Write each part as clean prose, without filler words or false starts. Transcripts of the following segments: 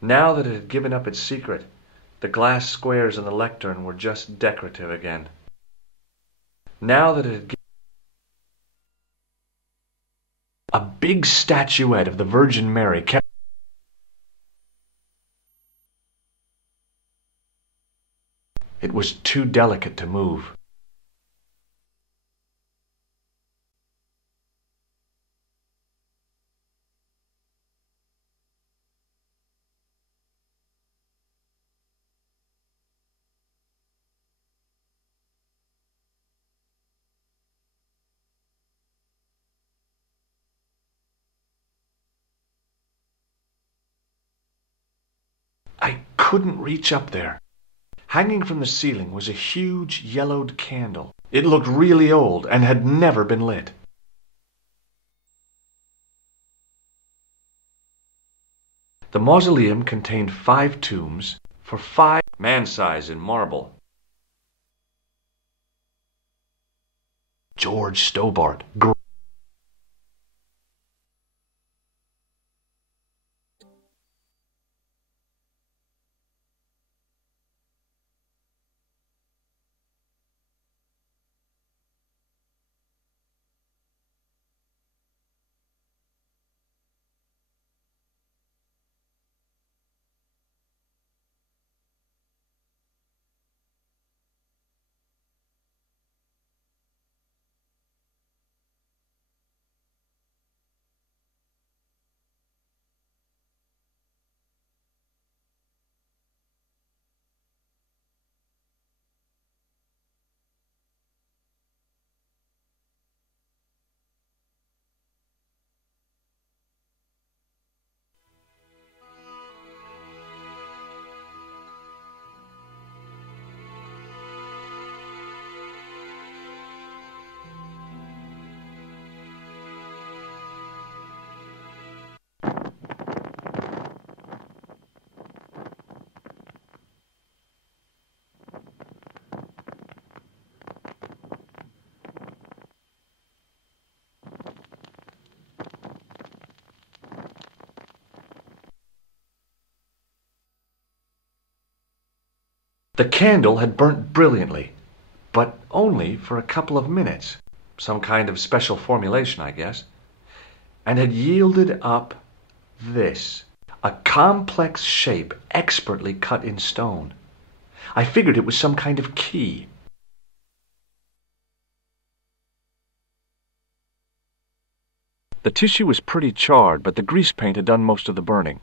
Now that it had given up its secret, the glass squares in the lectern were just decorative again. Now that it had a big statuette of the Virgin Mary kept. It was too delicate to move. I couldn't reach up there. Hanging from the ceiling was a huge yellowed candle. It looked really old and had never been lit. The mausoleum contained 5 tombs for 5 man-size in marble. George Stobart. The candle had burnt brilliantly, but only for a couple of minutes, some kind of special formulation, I guess, and had yielded up this, a complex shape expertly cut in stone. I figured it was some kind of key. The tissue was pretty charred, but the grease paint had done most of the burning.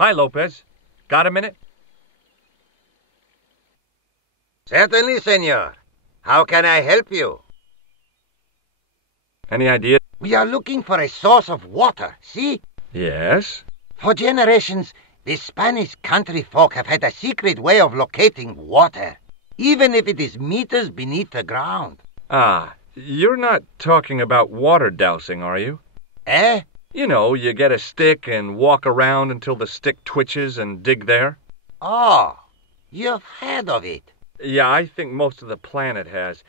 Hi, Lopez. Got a minute? Certainly, senor. How can I help you? Any idea? We are looking for a source of water, see? Yes? For generations, the Spanish country folk have had a secret way of locating water, even if it is meters beneath the ground. Ah, you're not talking about water dowsing, are you? Eh? You know, you get a stick and walk around until the stick twitches and dig there. Oh, you've heard of it. Yeah, I think most of the planet has.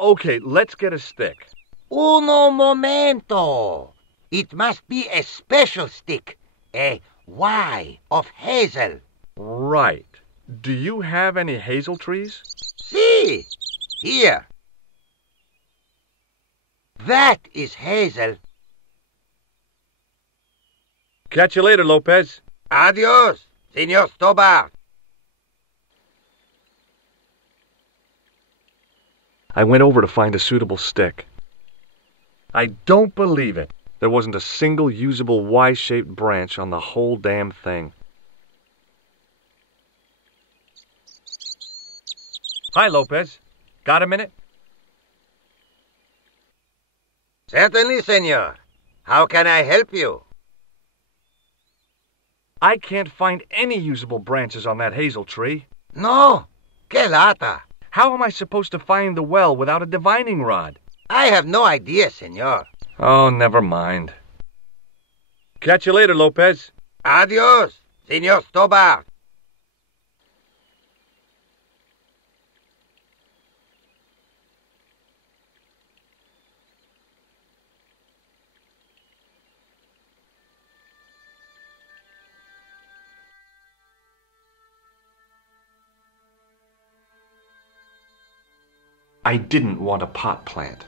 Okay, let's get a stick. Uno momento. It must be a special stick, a Y of hazel. Right. Do you have any hazel trees? See, here. That is hazel. Catch you later, Lopez. Adios, Senor Stobart. I went over to find a suitable stick. I don't believe it. There wasn't a single usable Y-shaped branch on the whole damn thing. Hi, Lopez. Got a minute? Certainly, senor. How can I help you? I can't find any usable branches on that hazel tree. No. Que lata. How am I supposed to find the well without a divining rod? I have no idea, senor. Oh, never mind. Catch you later, Lopez. Adios, senor Stobart. I didn't want a pot plant.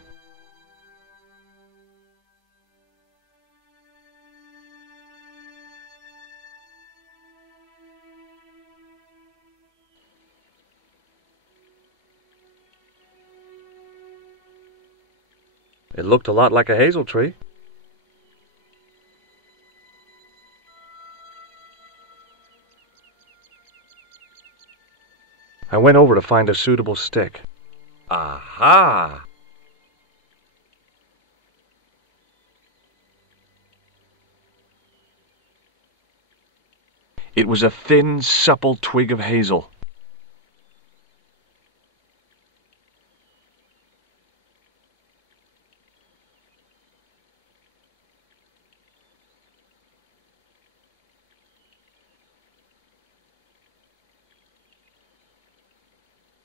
It looked a lot like a hazel tree. I went over to find a suitable stick. Aha! It was a thin, supple twig of hazel.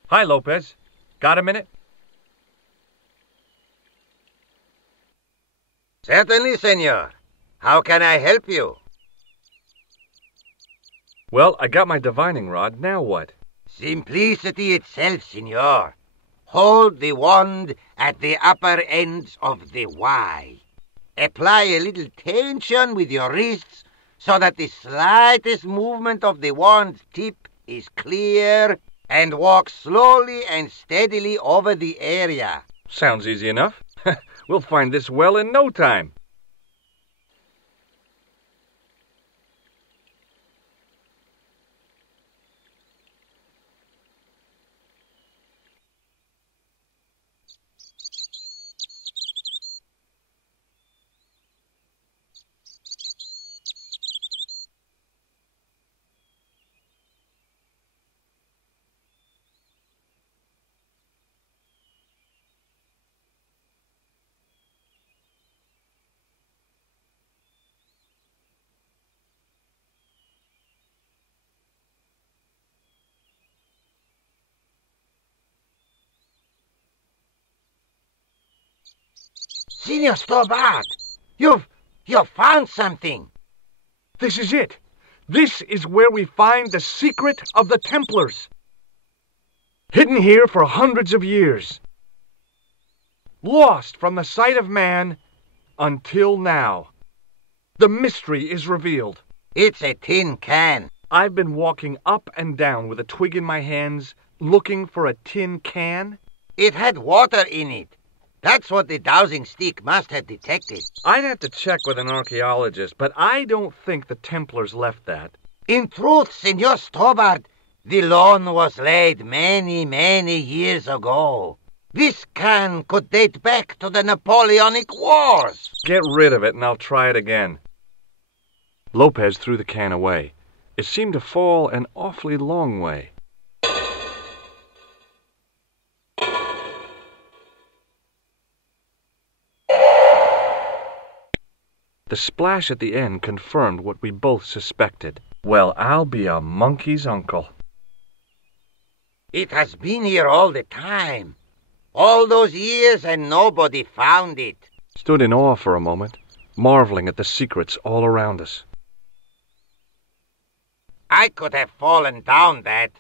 Hi, Lopez. Got a minute? Certainly, senor. How can I help you? Well, I got my divining rod. Now what? Simplicity itself, senor. Hold the wand at the upper ends of the Y. Apply a little tension with your wrists so that the slightest movement of the wand's tip is clear, and walk slowly and steadily over the area. Sounds easy enough. We'll find this well in no time. Senor Stobart, you've found something. This is it. This is where we find the secret of the Templars. Hidden here for hundreds of years. Lost from the sight of man until now. The mystery is revealed. It's a tin can. I've been walking up and down with a twig in my hands, looking for a tin can. It had water in it. That's what the dowsing stick must have detected. I'd have to check with an archaeologist, but I don't think the Templars left that. In truth, Senor Stobart, the loan was laid many, many years ago. This can could date back to the Napoleonic Wars. Get rid of it and I'll try it again. Lopez threw the can away. It seemed to fall an awfully long way. The splash at the end confirmed what we both suspected. Well, I'll be a monkey's uncle. It has been here all the time. All those years and nobody found it. Stood in awe for a moment, marveling at the secrets all around us. I could have fallen down that.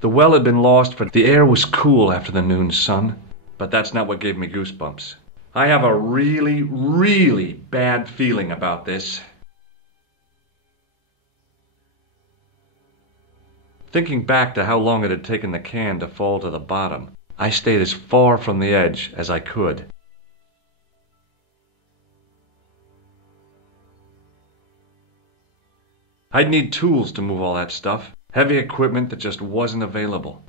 The well had been lost, for the air was cool after the noon sun, but that's not what gave me goosebumps. I have a really, really bad feeling about this. Thinking back to how long it had taken the can to fall to the bottom, I stayed as far from the edge as I could. I'd need tools to move all that stuff, heavy equipment that just wasn't available.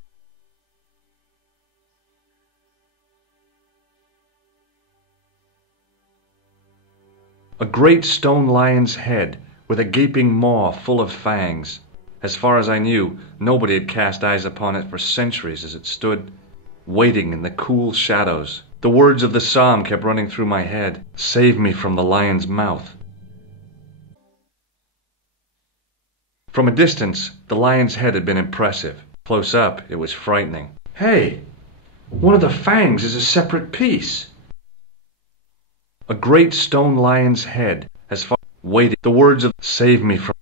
A great stone lion's head with a gaping maw full of fangs. As far as I knew, nobody had cast eyes upon it for centuries as it stood, waiting in the cool shadows. The words of the psalm kept running through my head, "Save me from the lion's mouth." From a distance, the lion's head had been impressive. Close up, it was frightening. Hey, one of the fangs is a separate piece. A great stone lion's head, as far waiting. The words of "Save me from."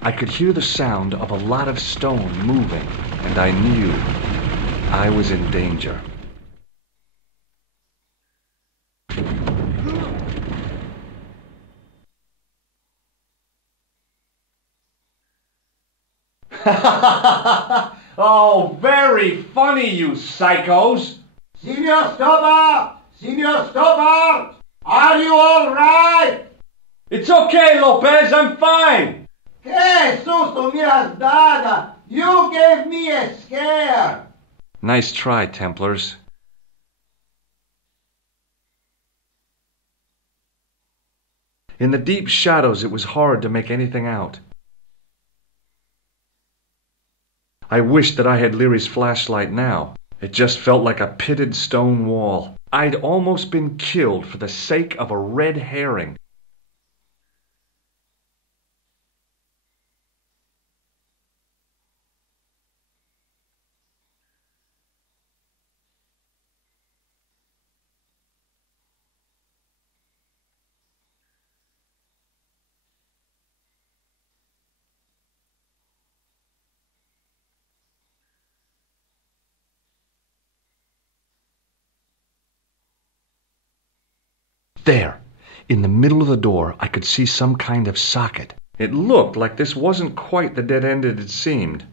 I could hear the sound of a lot of stone moving, and I knew I was in danger. Oh, very funny, you psychos! Signor Stobart! Signor Stobart! Are you all right? It's okay, Lopez, I'm fine! Que susto me has dado! You gave me a scare! Nice try, Templars. In the deep shadows, it was hard to make anything out. I wished that I had Leary's flashlight now. It just felt like a pitted stone wall. I'd almost been killed for the sake of a red herring. There, in the middle of the door, I could see some kind of socket. It looked like this wasn't quite the dead end it had seemed.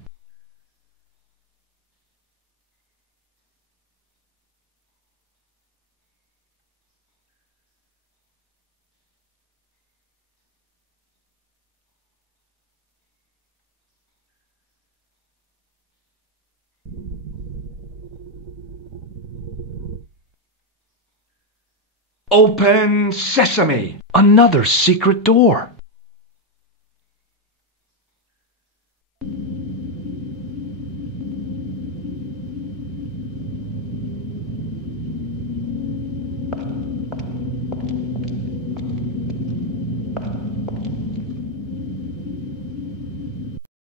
Open sesame! Another secret door!